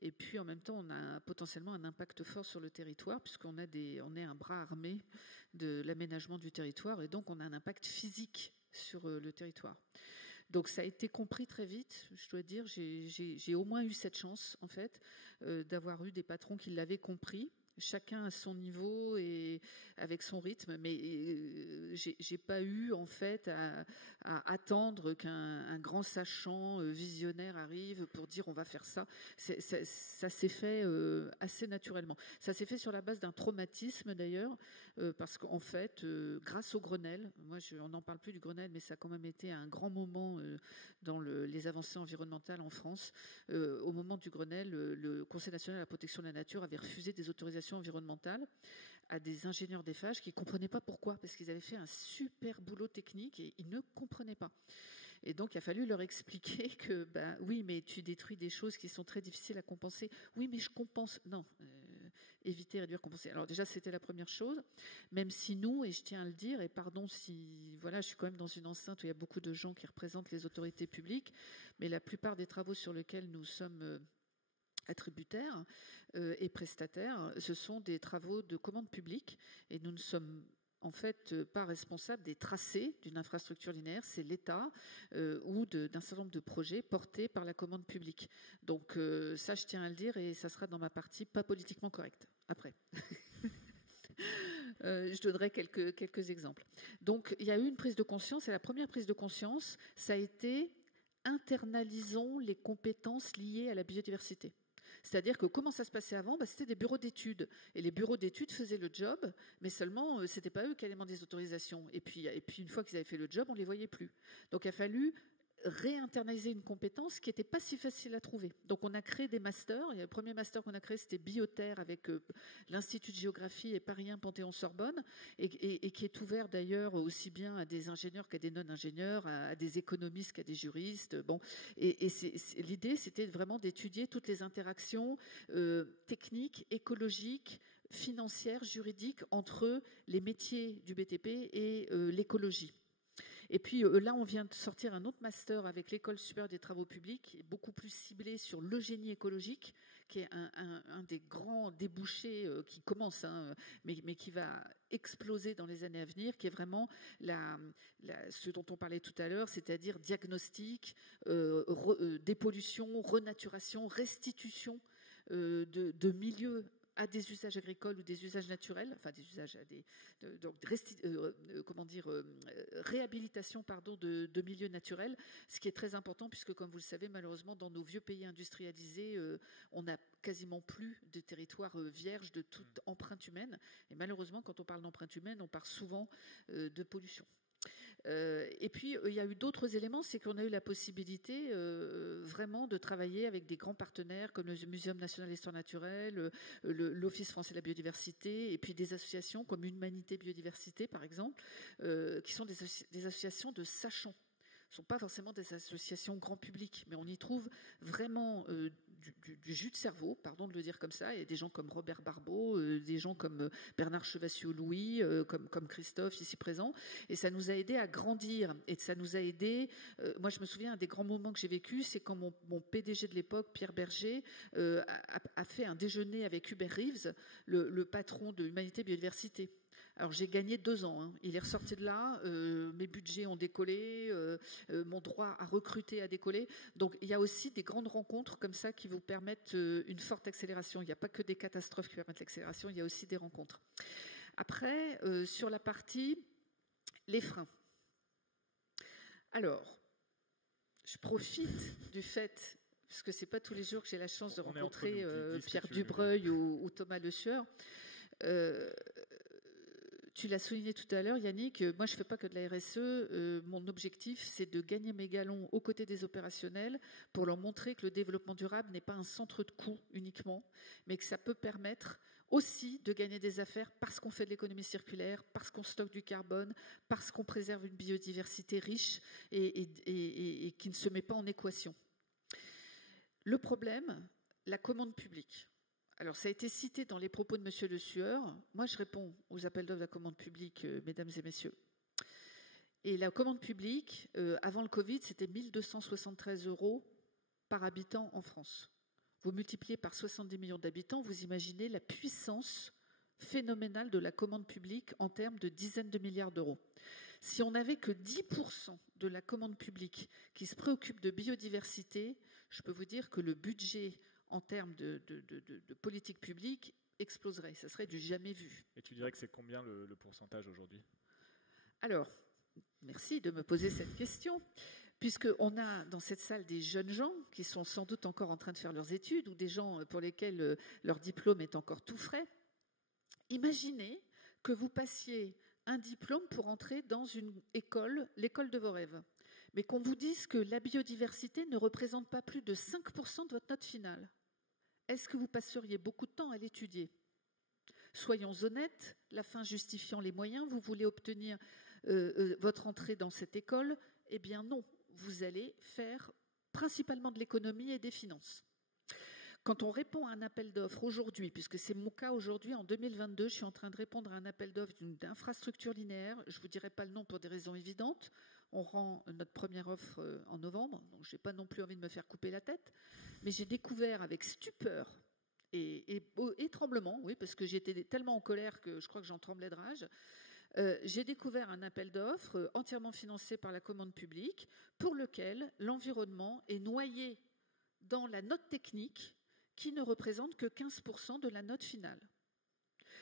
Et puis en même temps, on a potentiellement un impact fort sur le territoire puisqu'on est un bras armé de l'aménagement du territoire et donc on a un impact physique sur le territoire. Donc ça a été compris très vite, je dois dire. J'ai au moins eu cette chance en fait d'avoir eu des patrons qui l'avaient compris. Chacun à son niveau et avec son rythme, mais j'ai pas eu en fait à attendre qu'un grand sachant visionnaire arrive pour dire on va faire ça. Ça s'est fait assez naturellement. Ça s'est fait sur la base d'un traumatisme d'ailleurs, parce qu'en fait, grâce au Grenelle, on n'en parle plus du Grenelle, mais ça a quand même été un grand moment dans les avancées environnementales en France. Au moment du Grenelle, le Conseil national de la protection de la nature avait refusé des autorisations environnementales à des ingénieurs d'Eiffage qui ne comprenaient pas pourquoi, parce qu'ils avaient fait un super boulot technique et ils ne comprenaient pas. Et donc, il a fallu leur expliquer que, oui, mais tu détruis des choses qui sont très difficiles à compenser. Oui, mais je compense. Non, éviter, réduire, compenser. Alors déjà, c'était la première chose. Même si nous, et je tiens à le dire, et pardon si, voilà, je suis quand même dans une enceinte où il y a beaucoup de gens qui représentent les autorités publiques, mais la plupart des travaux sur lesquels nous sommes attributaires et prestataires, ce sont des travaux de commande publique, et nous ne sommes en fait pas responsable des tracés d'une infrastructure linéaire, c'est l'État ou d'un certain nombre de projets portés par la commande publique. Donc ça, je tiens à le dire, et ça sera dans ma partie pas politiquement correcte, après. Je donnerai quelques exemples. Donc il y a eu une prise de conscience, et la première prise de conscience, ça a été internalisons les compétences liées à la biodiversité. C'est-à-dire que comment ça se passait avant, c'était des bureaux d'études. Et les bureaux d'études faisaient le job, mais seulement, ce n'était pas eux qui allaient demander des autorisations. Et puis, une fois qu'ils avaient fait le job, on ne les voyait plus. Donc, il a fallu réinternaliser une compétence qui n'était pas si facile à trouver. Donc, on a créé des masters. Et le premier master qu'on a créé, c'était Bioterre avec l'Institut de géographie et Paris 1 Panthéon-Sorbonne, et qui est ouvert d'ailleurs aussi bien à des ingénieurs qu'à des non-ingénieurs, à des économistes qu'à des juristes. Bon, et l'idée, c'était vraiment d'étudier toutes les interactions techniques, écologiques, financières, juridiques entre les métiers du BTP et l'écologie. Et puis là, on vient de sortir un autre master avec l'École supérieure des travaux publics, beaucoup plus ciblé sur le génie écologique, qui est un des grands débouchés qui commence, mais qui va exploser dans les années à venir, qui est vraiment ce dont on parlait tout à l'heure, c'est-à-dire diagnostic, dépollution, renaturation, restitution de milieux à des usages agricoles ou des usages naturels, enfin des usages à réhabilitation de milieux naturels, ce qui est très important puisque, comme vous le savez, malheureusement, dans nos vieux pays industrialisés, on n'a quasiment plus de territoires vierges de toute empreinte humaine. Et malheureusement, quand on parle d'empreinte humaine, on parle souvent de pollution. Et puis, il y a eu d'autres éléments, c'est qu'on a eu la possibilité vraiment de travailler avec des grands partenaires comme le Muséum national d'histoire naturelle, l'Office français de la biodiversité, et puis des associations comme Humanité Biodiversité, par exemple, qui sont des associations de sachants. Ce ne sont pas forcément des associations grand public, mais on y trouve vraiment du jus de cerveau, pardon de le dire comme ça, et des gens comme Robert Barbeau, des gens comme Bernard Chevassiot-Louis, comme Christophe ici présent, et ça nous a aidé à grandir, et ça nous a aidé, moi je me souviens, un des grands moments que j'ai vécu, c'est quand mon PDG de l'époque, Pierre Berger, a fait un déjeuner avec Hubert Reeves, le patron de Humanité Biodiversité. Alors j'ai gagné 2 ans, Il est ressorti de là, mes budgets ont décollé, mon droit à recruter a décollé. Donc il y a aussi des grandes rencontres comme ça qui vous permettent une forte accélération. Il n'y a pas que des catastrophes qui permettent l'accélération, il y a aussi des rencontres. Après, sur la partie les freins. Alors, je profite du fait, parce que ce n'est pas tous les jours que j'ai la chance de rencontrer Pierre Dubreuil ou Thomas Le Sueur. Tu l'as souligné tout à l'heure, Yannick, moi je ne fais pas que de la RSE, mon objectif c'est de gagner mes galons aux côtés des opérationnels pour leur montrer que le développement durable n'est pas un centre de coûts uniquement, mais que ça peut permettre aussi de gagner des affaires parce qu'on fait de l'économie circulaire, parce qu'on stocke du carbone, parce qu'on préserve une biodiversité riche et qui ne se met pas en équation. Le problème, la commande publique. Alors, ça a été cité dans les propos de M. Le Sueur. Moi, je réponds aux appels d'offres de la commande publique, mesdames et messieurs. Et la commande publique, avant le Covid, c'était 1 273 € par habitant en France. Vous multipliez par 70 millions d'habitants, vous imaginez la puissance phénoménale de la commande publique en termes de dizaines de milliards d'euros. Si on n'avait que 10% de la commande publique qui se préoccupe de biodiversité, je peux vous dire que le budget en termes de politique publique exploserait. Ça serait du jamais vu. Et tu dirais que c'est combien le pourcentage aujourd'hui ? Alors, merci de me poser cette question, puisqu'on a dans cette salle des jeunes gens qui sont sans doute encore en train de faire leurs études ou des gens pour lesquels leur diplôme est encore tout frais. Imaginez que vous passiez un diplôme pour entrer dans une école, l'école de vos rêves, mais qu'on vous dise que la biodiversité ne représente pas plus de 5% de votre note finale. Est-ce que vous passeriez beaucoup de temps à l'étudier ? Soyons honnêtes, la fin justifiant les moyens, vous voulez obtenir votre entrée dans cette école ? Eh bien non, vous allez faire principalement de l'économie et des finances. Quand on répond à un appel d'offres aujourd'hui, puisque c'est mon cas aujourd'hui, en 2022, je suis en train de répondre à un appel d'offres d'infrastructure linéaire. Je ne vous dirai pas le nom pour des raisons évidentes. On rend notre première offre en novembre, donc je n'ai pas non plus envie de me faire couper la tête. Mais j'ai découvert avec stupeur et tremblement, oui, parce que j'étais tellement en colère que je crois que j'en tremblais de rage. J'ai découvert un appel d'offres entièrement financé par la commande publique pour lequel l'environnement est noyé dans la note technique qui ne représente que 15% de la note finale.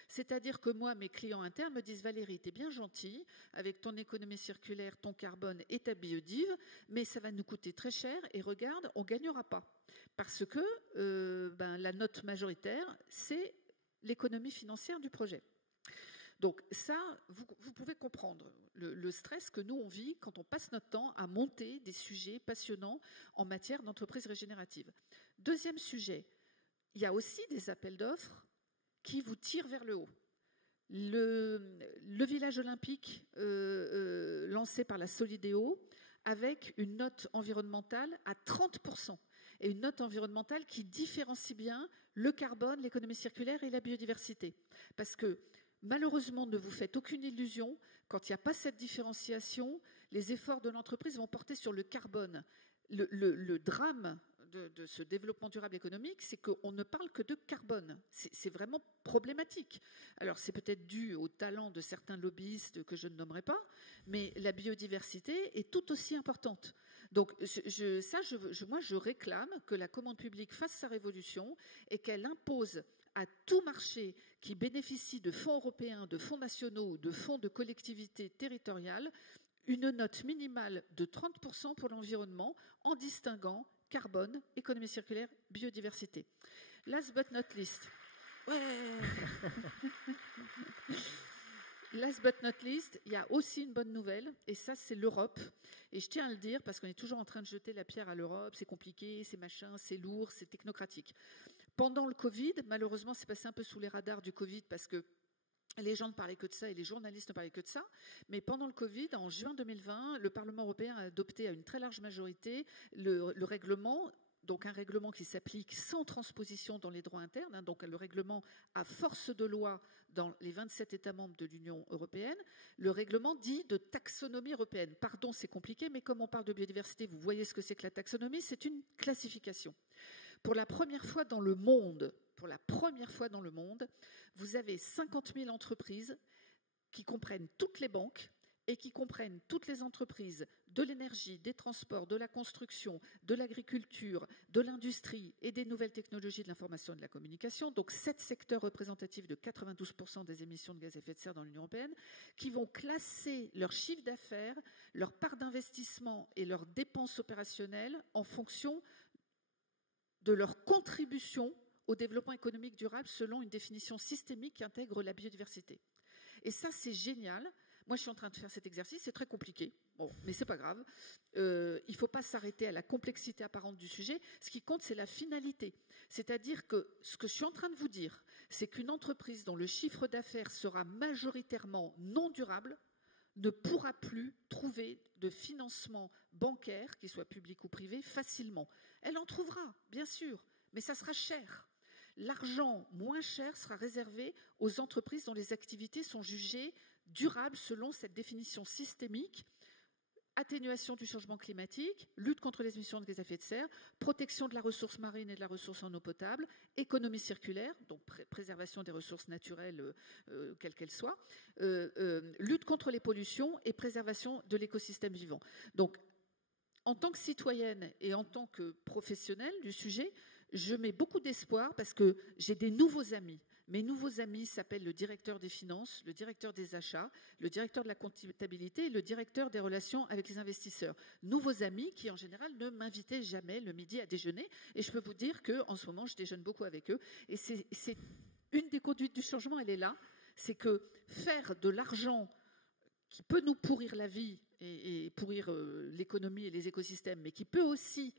C'est-à-dire que moi, mes clients internes me disent « Valérie, t'es bien gentille avec ton économie circulaire, ton carbone et ta biodive, mais ça va nous coûter très cher et regarde, on ne gagnera pas. » Parce que la note majoritaire, c'est l'économie financière du projet. Donc ça, vous pouvez comprendre le stress que nous, on vit quand on passe notre temps à monter des sujets passionnants en matière d'entreprise régénérative. Deuxième sujet, il y a aussi des appels d'offres qui vous tirent vers le haut. Le village olympique lancé par la Solideo avec une note environnementale à 30%. Et une note environnementale qui différencie bien le carbone, l'économie circulaire et la biodiversité. Parce que malheureusement, ne vous faites aucune illusion, quand il n'y a pas cette différenciation, les efforts de l'entreprise vont porter sur le carbone. Le drame de ce développement durable économique, c'est qu'on ne parle que de carbone. C'est vraiment problématique. Alors, c'est peut-être dû au talent de certains lobbyistes que je ne nommerai pas, mais la biodiversité est tout aussi importante. Donc, moi, je réclame que la commande publique fasse sa révolution et qu'elle impose à tout marché qui bénéficie de fonds européens, de fonds nationaux ou de fonds de collectivités territoriales une note minimale de 30% pour l'environnement en distinguant carbone, économie circulaire, biodiversité. Last but not least. Ouais. Last but not least, il y a aussi une bonne nouvelle, et ça, c'est l'Europe. Et je tiens à le dire, parce qu'on est toujours en train de jeter la pierre à l'Europe, c'est compliqué, c'est machin, c'est lourd, c'est technocratique. Pendant le Covid, malheureusement, c'est passé un peu sous les radars du Covid, parce que les gens ne parlaient que de ça et les journalistes ne parlaient que de ça. Mais pendant le Covid, en juin 2020, le Parlement européen a adopté à une très large majorité le règlement, donc un règlement qui s'applique sans transposition dans les droits internes, hein, donc le règlement à force de loi dans les 27 États membres de l'Union européenne, le règlement dit de taxonomie européenne. Pardon, c'est compliqué, mais comme on parle de biodiversité, vous voyez ce que c'est que la taxonomie, c'est une classification. Pour la première fois dans le monde, vous avez 50 000 entreprises qui comprennent toutes les banques et qui comprennent toutes les entreprises de l'énergie, des transports, de la construction, de l'agriculture, de l'industrie et des nouvelles technologies de l'information et de la communication, donc 7 secteurs représentatifs de 92% des émissions de gaz à effet de serre dans l'Union européenne, qui vont classer leur chiffre d'affaires, leur part d'investissement et leurs dépenses opérationnelles en fonction de leur contribution au développement économique durable selon une définition systémique qui intègre la biodiversité. Et ça, c'est génial. Moi, je suis en train de faire cet exercice, c'est très compliqué, bon, mais c'est pas grave. Il ne faut pas s'arrêter à la complexité apparente du sujet. Ce qui compte, c'est la finalité. C'est-à-dire que ce que je suis en train de vous dire, c'est qu'une entreprise dont le chiffre d'affaires sera majoritairement non durable ne pourra plus trouver de financement bancaire, qu'il soit public ou privé, facilement. Elle en trouvera, bien sûr, mais ça sera cher. L'argent moins cher sera réservé aux entreprises dont les activités sont jugées durables selon cette définition systémique: atténuation du changement climatique, lutte contre les émissions de gaz à effet de serre, protection de la ressource marine et de la ressource en eau potable, économie circulaire, donc préservation des ressources naturelles, quelles qu'elles soient, lutte contre les pollutions et préservation de l'écosystème vivant. Donc, en tant que citoyenne et en tant que professionnelle du sujet, je mets beaucoup d'espoir parce que j'ai des nouveaux amis. Mes nouveaux amis s'appellent le directeur des finances, le directeur des achats, le directeur de la comptabilité et le directeur des relations avec les investisseurs. Nouveaux amis qui, en général, ne m'invitaient jamais le midi à déjeuner. Et je peux vous dire qu'en ce moment, je déjeune beaucoup avec eux. Et c'est une des conduites du changement, elle est là. C'est que faire de l'argent qui peut nous pourrir la vie et pourrir l'économie et les écosystèmes, mais qui peut aussi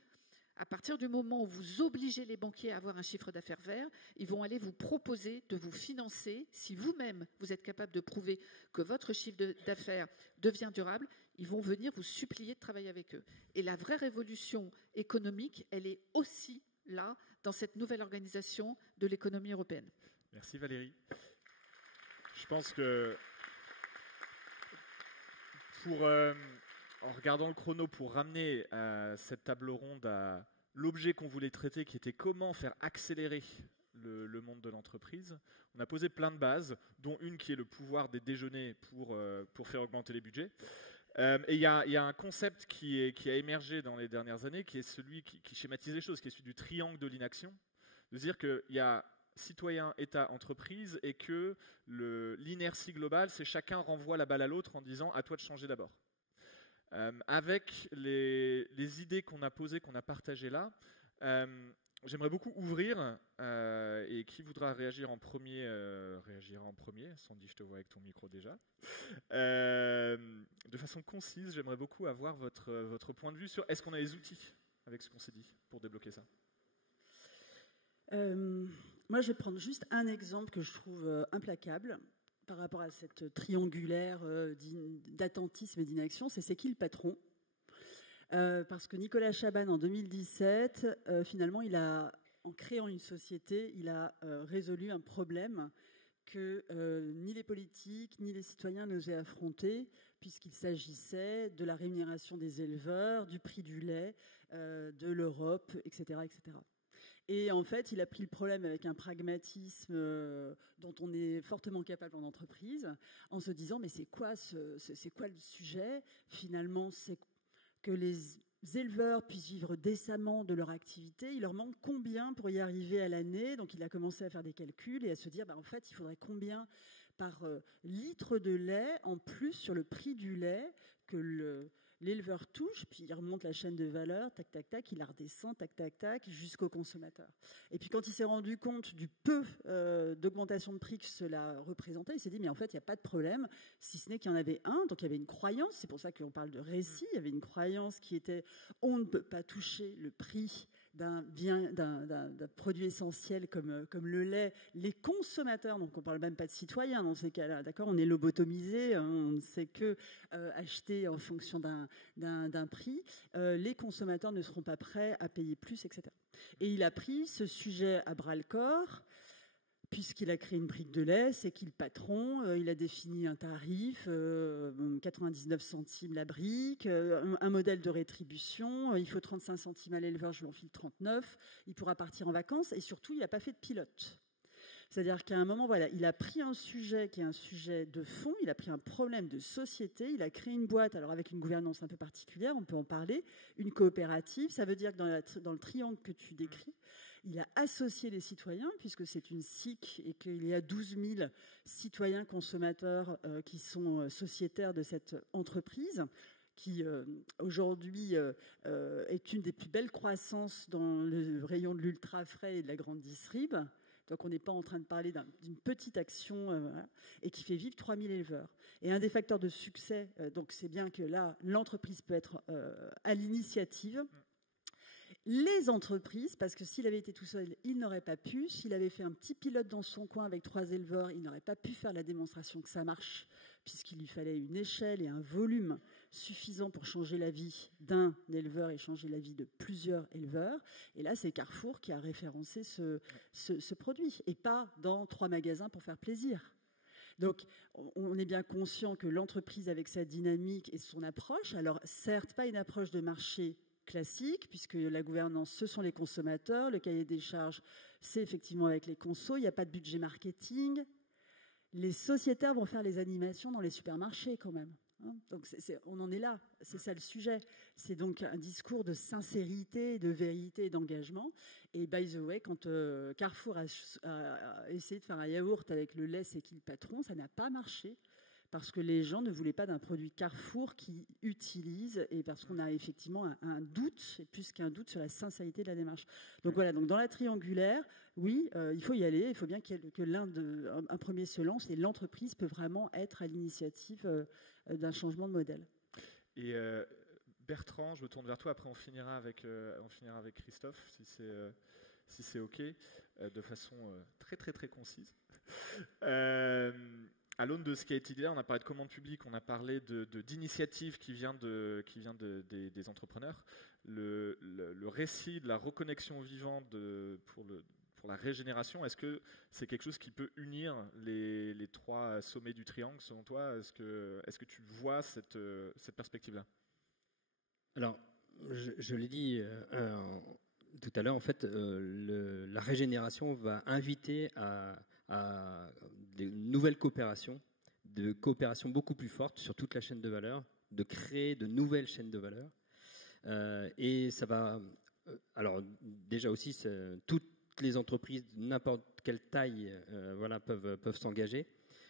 À partir du moment où vous obligez les banquiers à avoir un chiffre d'affaires vert, ils vont aller vous proposer de vous financer. Si vous-même, vous êtes capable de prouver que votre chiffre d'affaires devient durable, ils vont venir vous supplier de travailler avec eux. Et la vraie révolution économique, elle est aussi là, dans cette nouvelle organisation de l'économie européenne. Merci Valérie. Je pense que en regardant le chrono, pour ramener cette table ronde à l'objet qu'on voulait traiter, qui était comment faire accélérer le monde de l'entreprise, on a posé plein de bases, dont une qui est le pouvoir des déjeuners pour faire augmenter les budgets. Et il y a un concept qui a émergé dans les dernières années, qui est celui qui schématise les choses, qui est celui du triangle de l'inaction, de dire qu'il y a citoyen, État, entreprise, et que l'inertie globale, c'est chacun renvoie la balle à l'autre en disant « à toi de changer d'abord ». Avec les idées qu'on a posées, qu'on a partagées là, j'aimerais beaucoup ouvrir, et qui voudra réagir en premier réagira en premier. Sandy, je te vois avec ton micro déjà. De façon concise, j'aimerais beaucoup avoir votre point de vue sur est-ce qu'on a les outils avec ce qu'on s'est dit pour débloquer ça. Moi, je vais prendre juste un exemple que je trouve implacable par rapport à cette triangulaire d'attentisme et d'inaction. C'est qui le patron ? Parce que Nicolas Chaban, en 2017, finalement, en créant une société, il a résolu un problème que ni les politiques ni les citoyens n'osaient affronter, puisqu'il s'agissait de la rémunération des éleveurs, du prix du lait, de l'Europe, etc., etc. Et en fait, il a pris le problème avec un pragmatisme dont on est fortement capable en entreprise, en se disant, mais c'est quoi le sujet ? Finalement, c'est que les éleveurs puissent vivre décemment de leur activité. Il leur manque combien pour y arriver à l'année ? Donc, il a commencé à faire des calculs et à se dire, en fait, il faudrait combien par litre de lait en plus sur le prix du lait que l'éleveur touche, puis il remonte la chaîne de valeur, tac, tac, tac, il la redescend, tac, tac, tac, jusqu'au consommateur. Et puis quand il s'est rendu compte du peu d'augmentation de prix que cela représentait, il s'est dit, mais en fait, il n'y a pas de problème, si ce n'est qu'il y en avait un. Donc il y avait une croyance, c'est pour ça qu'on parle de récit, il y avait une croyance qui était, on ne peut pas toucher le prix d'un produit essentiel comme le lait, les consommateurs, donc on ne parle même pas de citoyens dans ces cas-là, d'accord, on est lobotomisé, hein, on ne sait que acheter en fonction d'un prix, les consommateurs ne seront pas prêts à payer plus, etc. Et il a pris ce sujet à bras-le-corps, puisqu'il a créé une brique de lait, c'est qu'il patron, il a défini un tarif, 99 centimes la brique, un modèle de rétribution, il faut 35 centimes à l'éleveur, je lui en file 39, il pourra partir en vacances, et surtout, il n'a pas fait de pilote. C'est-à-dire qu'à un moment, voilà, il a pris un sujet qui est un sujet de fond, il a pris un problème de société, il a créé une boîte, alors avec une gouvernance un peu particulière, on peut en parler, une coopérative, ça veut dire que dans le triangle que tu décris, il a associé les citoyens, puisque c'est une SIC et qu'il y a 12 000 citoyens consommateurs qui sont sociétaires de cette entreprise, qui aujourd'hui est une des plus belles croissances dans le rayon de l'ultra frais et de la grande distrib. Donc on n'est pas en train de parler d'une petite action voilà, et qui fait vivre 3000 éleveurs. Et un des facteurs de succès, donc c'est bien que là, l'entreprise peut être à l'initiative. Les entreprises, parce que s'il avait été tout seul, il n'aurait pas pu. S'il avait fait un petit pilote dans son coin avec 3 éleveurs, il n'aurait pas pu faire la démonstration que ça marche, puisqu'il lui fallait une échelle et un volume suffisant pour changer la vie d'un éleveur et changer la vie de plusieurs éleveurs. Et là, c'est Carrefour qui a référencé ce produit, et pas dans 3 magasins pour faire plaisir. Donc, on est bien conscient que l'entreprise, avec sa dynamique et son approche, alors certes, pas une approche de marché classique, puisque la gouvernance, ce sont les consommateurs, le cahier des charges, c'est effectivement avec les consos, il n'y a pas de budget marketing. Les sociétaires vont faire les animations dans les supermarchés quand même. Hein, donc on en est là, c'est ça le sujet. C'est donc un discours de sincérité, de vérité et d'engagement. Et by the way, quand Carrefour a essayé de faire un yaourt avec le lait, c'est qui le patron, ça n'a pas marché. Parce que les gens ne voulaient pas d'un produit Carrefour qui utilise, et parce qu'on a effectivement un doute, et plus qu'un doute, sur la sincérité de la démarche. Donc voilà, donc dans la triangulaire, oui, il faut y aller, il faut bien que un premier se lance, et l'entreprise peut vraiment être à l'initiative d'un changement de modèle. Et Bertrand, je me tourne vers toi, après on finira avec Christophe, si c'est OK, de façon très très très concise. À l'aune de ce qui a été dit là, on a parlé de commande publique, on a parlé d'initiative qui vient des entrepreneurs. Le récit de la reconnexion au vivant pour la régénération, est-ce que c'est quelque chose qui peut unir les 3 sommets du triangle, selon toi? Est-ce que tu vois cette perspective-là? Alors, je l'ai dit tout à l'heure, en fait, la régénération va inviter à des nouvelles coopérations, de coopérations beaucoup plus fortes sur toute la chaîne de valeur, de créer de nouvelles chaînes de valeur. Et ça va... alors, déjà aussi, toutes les entreprises de n'importe quelle taille peuvent s'engager.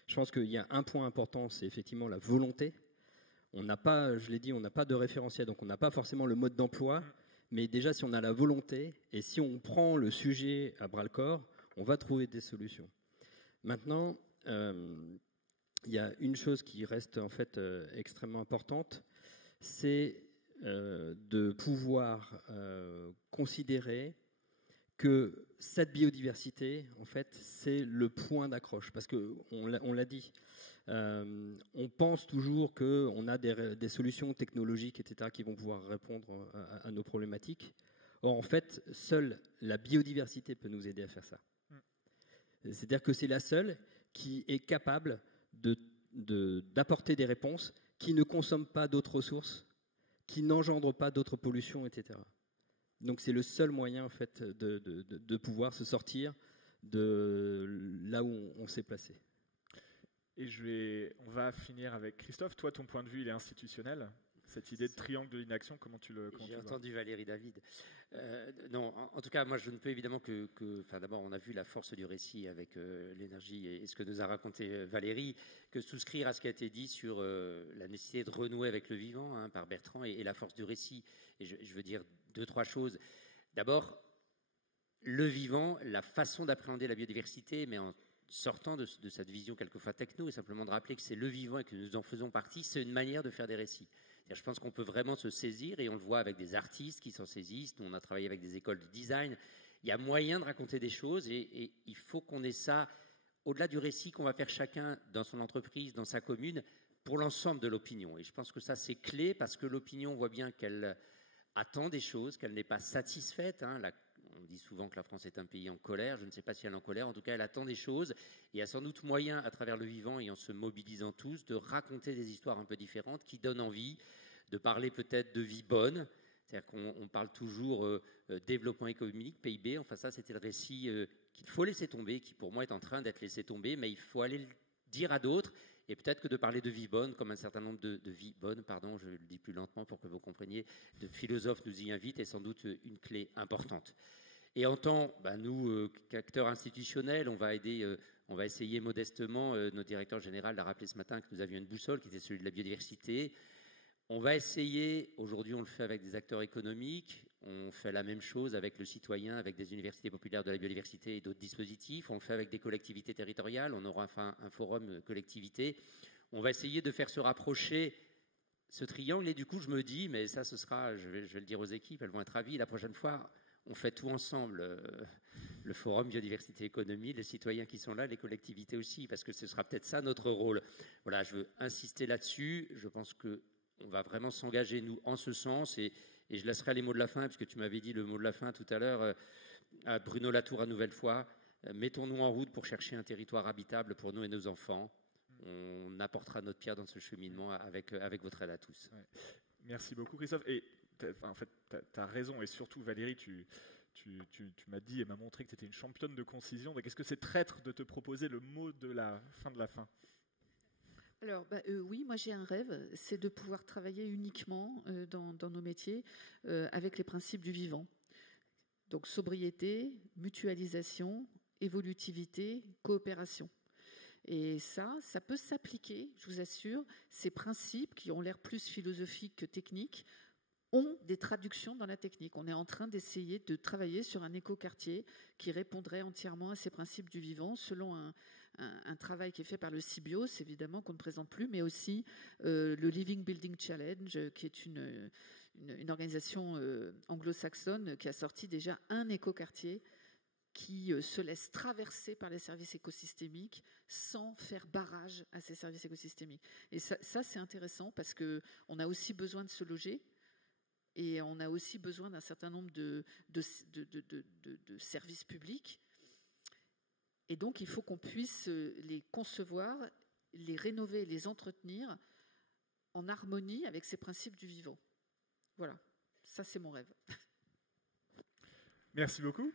Je pense qu'il y a un point important, c'est effectivement la volonté. On n'a pas, je l'ai dit, on n'a pas de référentiel, donc on n'a pas forcément le mode d'emploi. Mais déjà, si on a la volonté et si on prend le sujet à bras-le-corps, on va trouver des solutions. Maintenant, il y a une chose qui reste en fait extrêmement importante, c'est de pouvoir considérer que cette biodiversité, en fait, c'est le point d'accroche. Parce qu'on l'a dit, on pense toujours qu'on a des solutions technologiques, etc., qui vont pouvoir répondre à nos problématiques. Or, en fait, seule la biodiversité peut nous aider à faire ça. C'est-à-dire que c'est la seule qui est capable d'apporter des réponses qui ne consomment pas d'autres ressources, qui n'engendrent pas d'autres pollutions, etc. Donc c'est le seul moyen en fait de pouvoir se sortir de là où on s'est placé. Et on va finir avec Christophe. Toi, ton point de vue, il est institutionnel. Cette idée de triangle de l'inaction, comment tu le vois? J'ai entendu Valérie David. Non, en tout cas, moi, je ne peux évidemment d'abord, on a vu la force du récit avec l'énergie et ce que nous a raconté Valérie, que souscrire à ce qui a été dit sur la nécessité de renouer avec le vivant par Bertrand et la force du récit. Et je veux dire 2-3 choses. D'abord, le vivant, la façon d'appréhender la biodiversité, mais en sortant de cette vision quelquefois techno, et simplement de rappeler que c'est le vivant et que nous en faisons partie, c'est une manière de faire des récits. Je pense qu'on peut vraiment se saisir, et on le voit avec des artistes qui s'en saisissent. Nous, on a travaillé avec des écoles de design. Il y a moyen de raconter des choses, et il faut qu'on ait ça, au-delà du récit qu'on va faire chacun dans son entreprise, dans sa commune, pour l'ensemble de l'opinion. Et je pense que ça, c'est clé, parce que l'opinion voit bien qu'elle attend des choses, qu'elle n'est pas satisfaite. On dit souvent que la France est un pays en colère. Je ne sais pas si elle est en colère. En tout cas, elle attend des choses. Et il y a sans doute moyen, à travers le vivant et en se mobilisant tous, de raconter des histoires un peu différentes qui donnent envie de parler peut-être de vie bonne. C'est-à-dire qu'on parle toujours développement économique, PIB. Enfin, ça, c'était le récit qu'il faut laisser tomber, qui pour moi est en train d'être laissé tomber. Mais il faut aller le dire à d'autres. Et peut-être que de parler de vie bonne, comme un certain nombre de vies bonnes, je le dis plus lentement pour que vous compreniez, de philosophes nous y invitent, est sans doute une clé importante. Et en tant, nous, qu'acteurs institutionnels, on va essayer modestement, notre directeur général l'a rappelé ce matin, que nous avions une boussole qui était celui de la biodiversité. On va essayer, aujourd'hui on le fait avec des acteurs économiques, on fait la même chose avec le citoyen, avec des universités populaires de la biodiversité et d'autres dispositifs, on le fait avec des collectivités territoriales, on aura enfin un forum collectivité. On va essayer de faire se rapprocher ce triangle, et du coup je me dis, mais ça ce sera, je vais le dire aux équipes, elles vont être ravies, la prochaine fois on fait tout ensemble, le forum biodiversité économie, les citoyens qui sont là, les collectivités aussi, parce que ce sera peut-être ça notre rôle. Voilà, je veux insister là-dessus, je pense qu'on va vraiment s'engager, nous, en ce sens, et je laisserai les mots de la fin, puisque tu m'avais dit le mot de la fin tout à l'heure, à Bruno Latour à nouvelle fois, mettons-nous en route pour chercher un territoire habitable pour nous et nos enfants. On apportera notre pierre dans ce cheminement avec votre aide à tous. Ouais. Merci beaucoup Christophe. Et en fait, tu as raison, et surtout Valérie, tu m'as dit et m'as montré que tu étais une championne de concision. Donc est-ce que c'est traître de te proposer le mot de la fin de la fin? Alors, oui, moi j'ai un rêve, c'est de pouvoir travailler uniquement dans nos métiers avec les principes du vivant. Donc sobriété, mutualisation, évolutivité, coopération. Et ça peut s'appliquer, je vous assure, ces principes qui ont l'air plus philosophiques que techniques ont des traductions dans la technique. On est en train d'essayer de travailler sur un écoquartier qui répondrait entièrement à ces principes du vivant selon un travail qui est fait par le CBIOS, évidemment, qu'on ne présente plus, mais aussi le Living Building Challenge, qui est une organisation anglo-saxonne qui a sorti déjà un écoquartier qui se laisse traverser par les services écosystémiques sans faire barrage à ces services écosystémiques. Et ça c'est intéressant parce qu'on a aussi besoin de se loger et on a aussi besoin d'un certain nombre de services publics. Et donc, il faut qu'on puisse les concevoir, les rénover, les entretenir en harmonie avec ces principes du vivant. Voilà, ça c'est mon rêve. Merci beaucoup.